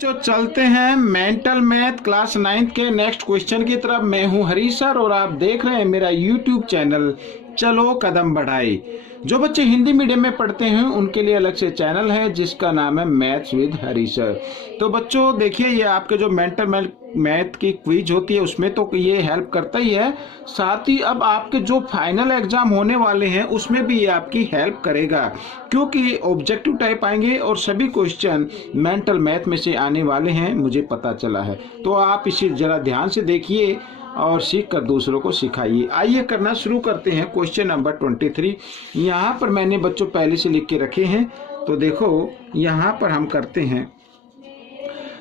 बच्चों चलते हैं मेंटल मैथ क्लास 9 के नेक्स्ट क्वेश्चन की तरफ। मैं हूं हरीश सर और आप देख रहे हैं मेरा यूट्यूब चैनल चलो कदम बढ़ाई। जो बच्चे हिंदी मीडियम में पढ़ते हैं उनके लिए अलग से चैनल है जिसका नाम है मैथ्स विद हरीश सर। तो बच्चों देखिए, ये आपके जो मेंटल मैथ की क्विज होती है उसमें तो ये हेल्प करता ही है, साथ ही अब आपके जो फाइनल एग्जाम होने वाले हैं उसमें भी ये आपकी हेल्प करेगा, क्योंकि ऑब्जेक्टिव टाइप आएंगे और सभी क्वेश्चन मेंटल मैथ में से आने वाले हैं, मुझे पता चला है। तो आप इसे जरा ध्यान से देखिए और सीख कर दूसरों को सिखाइए। आइए करना शुरू करते हैं। क्वेश्चन नंबर 23 यहाँ पर मैंने बच्चों पहले से लिख के रखे हैं, तो देखो यहाँ पर हम करते हैं।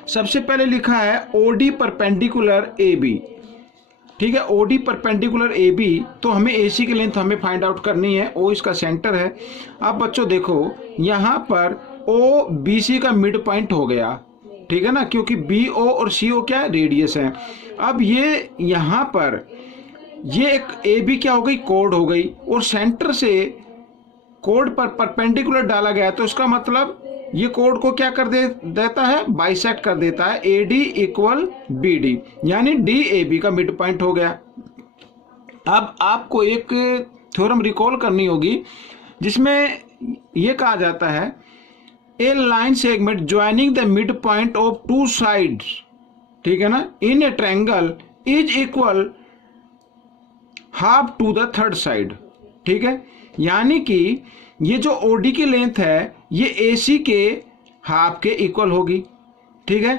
सबसे पहले लिखा है ओडी परपेंडिकुलर ए बी। ठीक है, ओडी परपेंडिकुलर ए बी, तो हमें एसी की लेंथ हमें फाइंड आउट करनी है। ओ इसका सेंटर है। अब बच्चों देखो यहाँ पर ओ बी सी का मिड पॉइंट हो गया, ठीक है ना, क्योंकि बी ओ और सी ओ क्या रेडियस है। अब ये यहाँ पर ये एक ए बी क्या हो गई, कोड हो गई, और सेंटर से कोड पर परपेंडिकुलर डाला गया, तो इसका मतलब ये कोड को क्या कर देता है, बाइसेक्ट कर देता है। A D equal B D, यानी डी ए बी का मिड पॉइंट हो गया। अब आपको एक थ्योरम रिकॉल करनी होगी जिसमें ये कहा जाता है a line segment joining the mid point of two sides, ठीक है ना, in a triangle is equal half to the third side. ठीक है, यानी कि ये जो ओडी की लेंथ है ये एसी के हाफ के इक्वल होगी। ठीक है,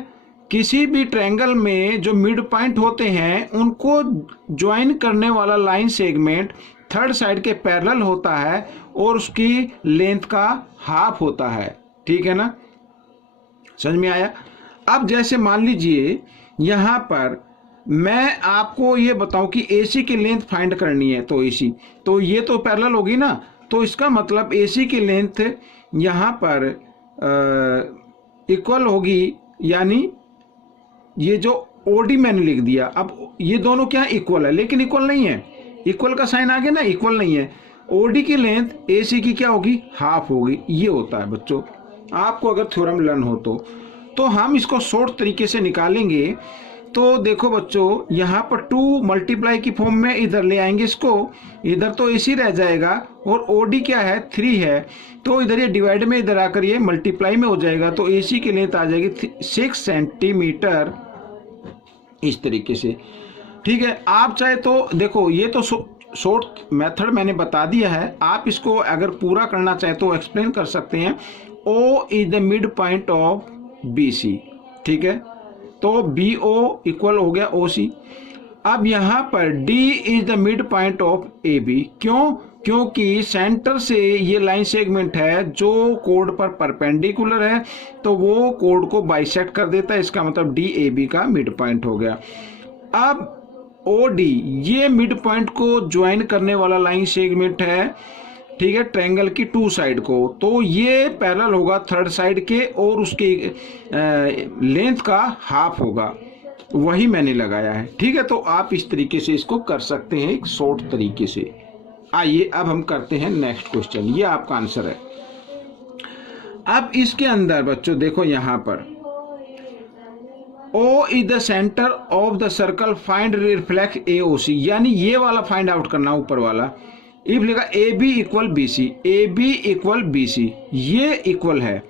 किसी भी ट्रायंगल में जो मिड पॉइंट होते हैं उनको ज्वाइन करने वाला लाइन सेगमेंट थर्ड साइड के पैरेलल होता है और उसकी लेंथ का हाफ होता है। ठीक है ना, समझ में आया। अब जैसे मान लीजिए यहाँ पर मैं आपको ये बताऊं कि एसी की लेंथ फाइंड करनी है, तो एसी तो ये तो पैरेलल होगी ना, तो इसका मतलब एसी की लेंथ यहाँ पर इक्वल होगी, यानी ये जो ओडी मैंने लिख दिया, अब ये दोनों क्या इक्वल है, लेकिन इक्वल नहीं है। इक्वल का साइन आ गया ना, इक्वल नहीं है। ओडी की लेंथ एसी की क्या होगी, हाफ होगी। ये होता है बच्चों, आपको अगर थ्योरम लर्न हो तो हम इसको शॉर्ट तरीके से निकालेंगे। तो देखो बच्चों, यहाँ पर 2 मल्टीप्लाई की फॉर्म में इधर ले आएंगे इसको, इधर तो एसी रह जाएगा और ओडी क्या है 3 है, तो इधर ये डिवाइड में इधर आकर ये मल्टीप्लाई में हो जाएगा, तो एसी की लेंथ आ जाएगी 6 सेंटीमीटर, इस तरीके से। ठीक है, आप चाहे तो देखो ये तो शॉर्ट मेथड मैंने बता दिया है, आप इसको अगर पूरा करना चाहे तो एक्सप्लेन कर सकते हैं। O is the mid point of B C, ठीक है, तो बी ओ इक्वल हो गया ओ सी। अब यहाँ पर D is the mid point of A B, क्यों, क्योंकि सेंटर से ये लाइन सेगमेंट है जो कोड पर परपेंडिकुलर है, तो वो कोड को बाइसेक्ट कर देता है, इसका मतलब डी ए बी का मिड पॉइंट हो गया। अब ओ डी ये मिड पॉइंट को ज्वाइन करने वाला लाइन सेगमेंट है, ठीक है, ट्रायंगल की 2 साइड को, तो ये पैरेलल होगा थर्ड साइड के और उसकी लेंथ का हाफ होगा, वही मैंने लगाया है। ठीक है, तो आप इस तरीके से इसको कर सकते हैं एक शॉर्ट तरीके से। आइए अब हम करते हैं नेक्स्ट क्वेश्चन, ये आपका आंसर है। अब इसके अंदर बच्चों देखो यहाँ पर O is the centre of the circle, find reflect A O C, यानी ये वाला फाइंड आउट करना, ऊपर वाला। इफ लिखा A B equal B C, A B equal B C, ये इक्वल है।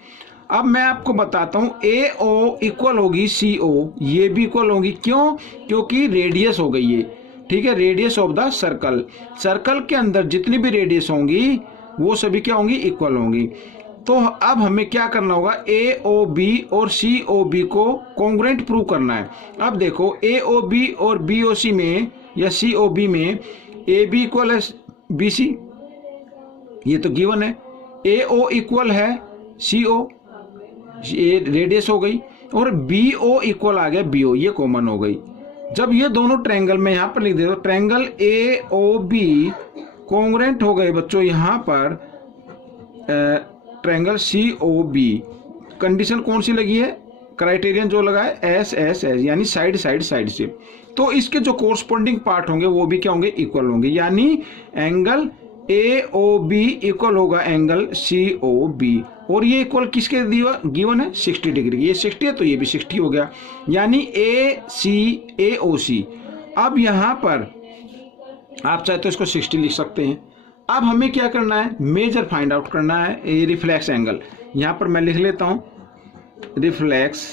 अब मैं आपको बताता हूँ ए ओ इक्वल होगी सी ओ, ये भी इक्वल होगी, क्यों, क्योंकि रेडियस हो गई ये। ठीक है, radius of the circle, circle के अंदर जितनी भी रेडियस होंगी वो सभी क्या होंगी, इक्वल होंगी। तो अब हमें क्या करना होगा, ए ओ बी और सी ओ बी को कॉन्ग्रुएंट प्रूव करना है। अब देखो ए ओ बी और बी ओ सी में या सी ओ बी में ए बी इक्वल है बी सी, ये तो गिवन है। ए ओ इक्वल है सी ओ, ये रेडियस हो गई, और बी ओ इक्वल आ गया बी ओ, ये कॉमन हो गई। जब ये दोनों ट्रायंगल में यहाँ पर लिख दे, triangle A O B congruent हो गए बच्चों, यहाँ पर triangle C O B, condition कौन सी लगी है, क्राइटेरियन जो लगा है एस एस एस, यानी साइड साइड साइड से, तो इसके जो कोरस्पोंडिंग पार्ट होंगे वो भी क्या होंगे, इक्वल होंगे, यानी एंगल AOB इक्वल होगा एंगल COB, और ये इक्वल किसके गिवन है 60 डिग्री, ये 60 है तो ये भी 60 हो गया, यानी ACAOC। अब यहाँ पर आप चाहे तो इसको 60 लिख सकते हैं। अब हमें क्या करना है, मेजर फाइंड आउट करना है, ये रिफ्लेक्स एंगल, यहाँ पर मैं लिख लेता हूँ रिफ्लेक्स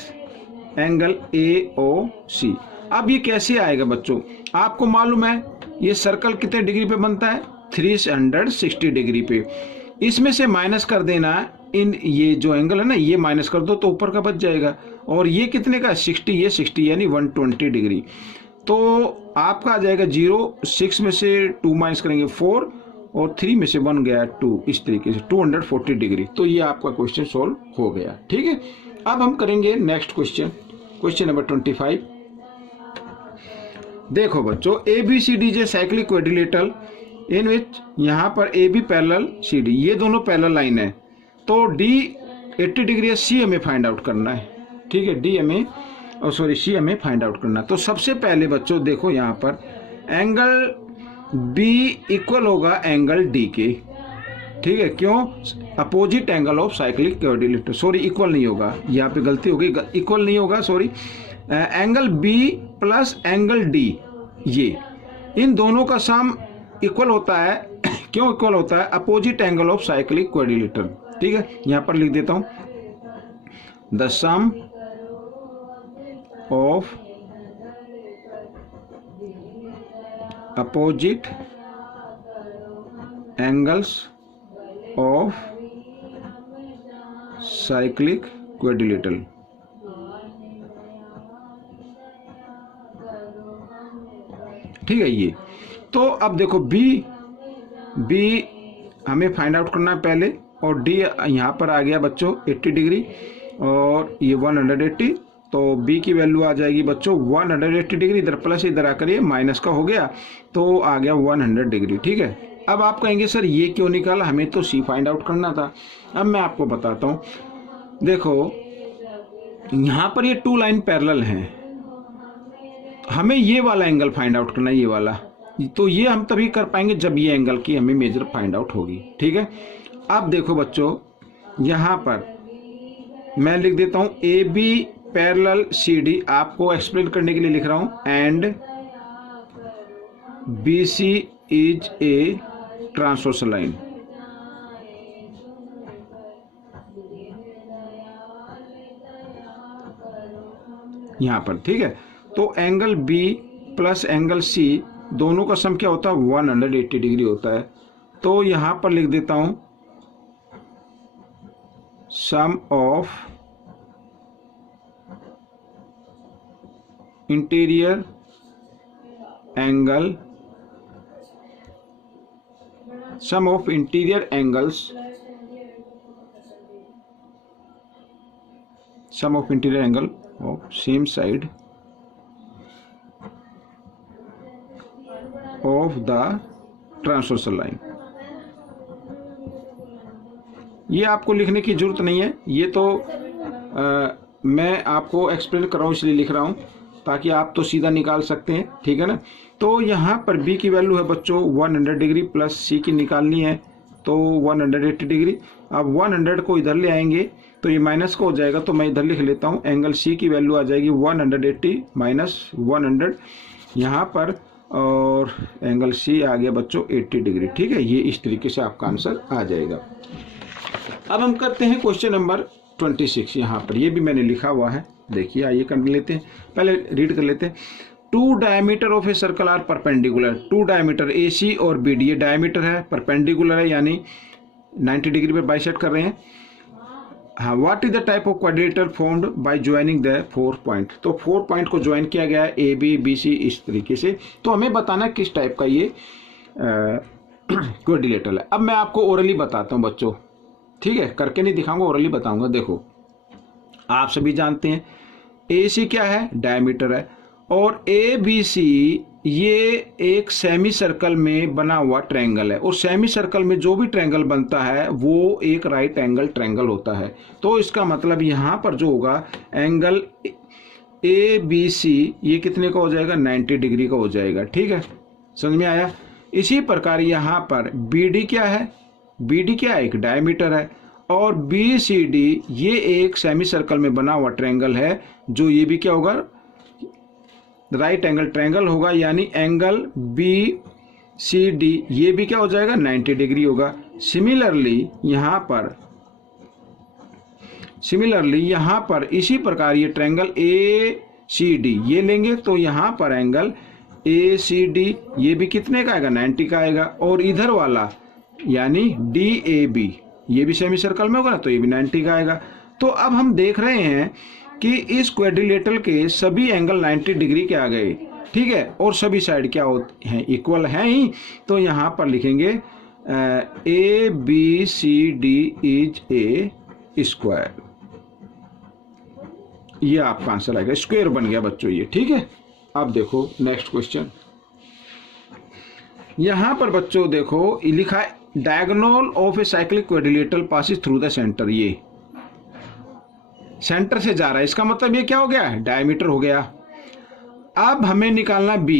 एंगल AOC। अब ये कैसे आएगा बच्चों, आपको मालूम है ये सर्कल कितने डिग्री पे बनता है 360 डिग्री पे, इसमें से माइनस कर देना इन, ये जो एंगल है ना ये माइनस कर दो तो ऊपर का बच जाएगा, और ये कितने का 60, ये 60 यानी 120 डिग्री, तो आपका आ जाएगा 0, 6 में से 2 माइनस करेंगे 4, और 3 में से 1 गया 2, इस तरीके से 240 डिग्री। तो ये आपका क्वेश्चन सॉल्व हो गया। ठीक है, अब हम करेंगे नेक्स्ट क्वेश्चन, क्वेश्चन नंबर 25। देखो बच्चों, ABCD जे साइक्लिक क्वाड्रिलेटरल इन विच यहाँ पर AB पैरेलल CD, ये दोनों पैरेलल लाइन है, तो D 80 डिग्री है, C हमें फाइंड आउट करना है। ठीक है, D हमें C हमें फाइंड आउट करना। तो सबसे पहले बच्चों देखो यहाँ पर एंगल B इक्वल होगा एंगल D के। ठीक है, क्यों, opposite angle of cyclic quadrilateral, sorry equal नहीं होगा, यहाँ पे गलती हो गई, इक्वल नहीं होगा sorry, angle B plus angle D, ये इन दोनों का सम इक्वल होता है। क्यों इक्वल होता है, opposite angle of cyclic quadrilateral. ठीक है, यहाँ पर लिख देता हूं the sum of opposite angles of cyclic quadrilateral. ठीक है, ये तो अब देखो बी हमें फाइंड आउट करना है पहले, और डी यहाँ पर आ गया बच्चों 80 डिग्री और ये 180, तो बी की वैल्यू आ जाएगी बच्चों 180 डिग्री, इधर प्लस इधर आकर ये माइनस का हो गया, तो आ गया 100 डिग्री। ठीक है, अब आप कहेंगे सर ये क्यों निकाला, हमें तो सी फाइंड आउट करना था। अब मैं आपको बताता हूँ, देखो यहाँ पर ये 2 लाइन पैरेलल हैं, हमें ये वाला एंगल फाइंड आउट करना है, ये वाला, तो ये हम तभी कर पाएंगे जब ये एंगल की हमें मेजर फाइंड आउट होगी। ठीक है, अब देखो बच्चों यहाँ पर मैं लिख देता हूँ AB पैरेलल CD, आपको एक्सप्लेन करने के लिए लिख रहा हूँ, and BC is a transversal line. यहाँ पर ठीक है, तो angle B plus angle C दोनों का सम क्या होता है 180 डिग्री होता है, तो यहां पर लिख देता हूं some of interior angle, some of interior angles, some of interior angle of same side of the transversal line. ये आपको लिखने की जरूरत नहीं है, ये तो मैं आपको एक्सप्लेन कर रहा हूँ इसलिए लिख रहा हूँ, ताकि आप तो सीधा निकाल सकते हैं। ठीक है ना, तो यहाँ पर B की वैल्यू है बच्चों 100 डिग्री प्लस C की निकालनी है तो 180 डिग्री। अब 100 को इधर ले आएंगे तो ये माइनस का हो जाएगा, तो मैं इधर लिख लेता हूँ एंगल C की वैल्यू आ जाएगी 180 माइनस 100 यहाँ पर, और एंगल C आ गया बच्चों 80 डिग्री। ठीक है, ये इस तरीके से आपका आंसर आ जाएगा। अब हम करते हैं क्वेश्चन नंबर 26। यहाँ पर ये भी मैंने लिखा हुआ है, देखिए आइए कर लेते हैं, पहले रीड कर लेते हैं। 2 diameter of a circle are perpendicular, 2 diameter AC और BD, ये डायमीटर है, परपेंडिकुलर है यानी 90 डिग्री पे बाइसेक्ट कर रहे हैं। हाँ, what is the type of quadrilateral formed by joining the 4 point, तो 4 पॉइंट को ज्वाइन किया गया है AB BC इस तरीके से, तो हमें बताना है किस टाइप का ये क्वाड्रिलेटरल है। अब मैं आपको ओरली बताता हूँ बच्चों, ठीक है, करके नहीं दिखाऊंगा, ओरली बताऊंगा। देखो आप सभी जानते हैं AC क्या है, डायमीटर है, और ABC ये एक सेमी सर्कल में बना हुआ ट्रायंगल है, और सेमी सर्कल में जो भी ट्रायंगल बनता है वो एक राइट एंगल ट्रायंगल होता है। तो इसका मतलब यहाँ पर जो होगा एंगल ABC ये कितने का हो जाएगा 90 डिग्री का हो जाएगा। ठीक है, समझ में आया। इसी प्रकार यहाँ पर BD क्या है, BD क्या है, एक डायमीटर है, और BCD ये एक सेमी सर्कल में बना हुआ ट्रायंगल है, जो ये भी क्या होगा, राइट एंगल ट्रायंगल होगा, यानी एंगल BCD ये भी क्या हो जाएगा, 90 डिग्री होगा। सिमिलरली यहाँ पर इसी प्रकार ये ट्रायंगल ACD ये लेंगे तो यहाँ पर एंगल ACD ये भी कितने का आएगा, 90 का आएगा, और इधर वाला यानी DAB ये भी सेमी सर्कल में होगा ना, तो ये भी 90 का आएगा। तो अब हम देख रहे हैं कि इस क्वाड्रिलेटरल के सभी एंगल 90 डिग्री के आ गए, ठीक है, और सभी साइड क्या होते हैं, इक्वल हैं ही। तो यहाँ पर लिखेंगे ABCD इज ए स्क्वायर, ये आपका आंसर आएगा, स्क्वायर बन गया बच्चों ये, ठीक है। अब देखो नेक्स्ट क्वेश्चन, यहां पर बच्चों देखो लिखा है diagonal of a cyclic quadrilateral passes through the centre, ये सेंटर से जा रहा है, इसका मतलब ये क्या हो गया, डायमीटर हो गया। अब हमें निकालना B,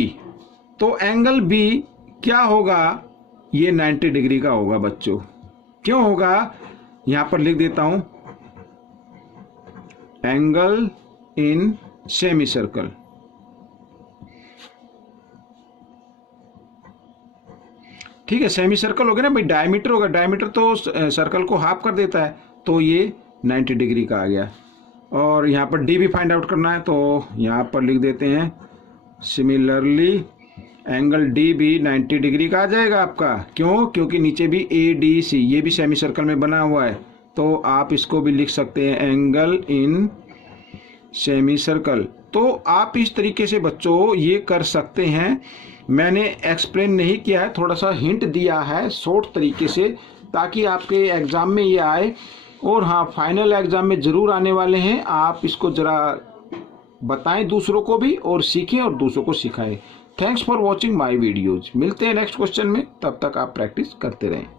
तो एंगल B क्या होगा, ये 90 डिग्री का होगा बच्चों। क्यों होगा, यहां पर लिख देता हूं, एंगल इन सेमी सर्कल, ठीक है, सेमी सर्कल हो गया ना भाई, डायमीटर होगा, डायमीटर तो सर्कल को हाफ कर देता है, तो ये 90 डिग्री का आ गया। और यहाँ पर D भी फाइंड आउट करना है, तो यहाँ पर लिख देते हैं सिमिलरली एंगल D भी 90 डिग्री का आ जाएगा आपका। क्यों, क्योंकि नीचे भी ADC ये भी सेमी सर्कल में बना हुआ है, तो आप इसको भी लिख सकते हैं एंगल इन सेमी सर्कल। तो आप इस तरीके से बच्चों ये कर सकते हैं, मैंने एक्सप्लेन नहीं किया है, थोड़ा सा हिंट दिया है शॉर्ट तरीके से, ताकि आपके एग्ज़ाम में ये आए। और हाँ, फाइनल एग्ज़ाम में ज़रूर आने वाले हैं, आप इसको ज़रा बताएं दूसरों को भी, और सीखें और दूसरों को सिखाएं। Thanks for watching my videos. मिलते हैं नेक्स्ट क्वेश्चन में, तब तक आप प्रैक्टिस करते रहें।